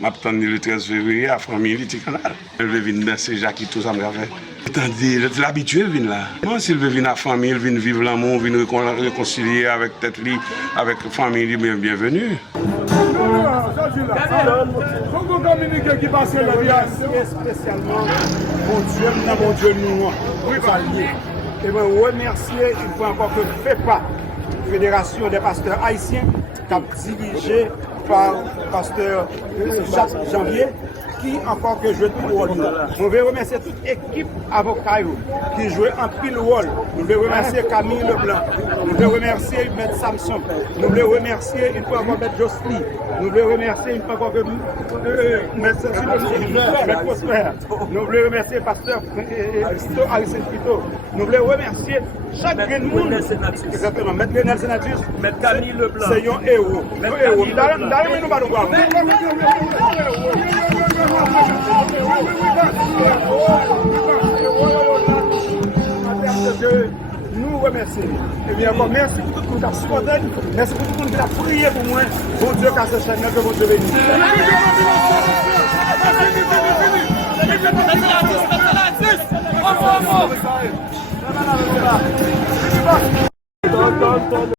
m'attends le 13 février à famille du canal. Elle veut venir danser Jackie tout ça me fait. Attendez, l'habitué elle vient là. Moi s'il veut venir à famille, il vient vivre l'amour, venir réconcilier avec tête li, avec famille bienvenue. Faut communiquer qui passe la vie spécialement mon Dieu nous. Oui, et je remercier une fois encore que FEPA, Fédération des pasteurs haïtiens, dirigé par pasteur Jacques Janvier, qui encore que joue tout rôle. Je veux remercier toute équipe avocat qui joue un pile rôle. Nous voulons remercier Camille Leblanc. Nous voulons remercier Maître Samson. Nous voulons remercier une fois encore Maître Josely. Nous voulons remercier une fois encore Maître Prosper. Nous voulons remercier Pasteur Alexis Pito. Nous voulons remercier chaque monde. Exactement. Maître Lionel Sénatus. Maître Camille Leblanc. C'est un héros. Nous remercions. Et bien encore, merci pour tout le monde qui a supporté. Merci pour tout le monde qui a prié pour moi. Bon Dieu, car c'est Seigneur que bon Dieu bénisse.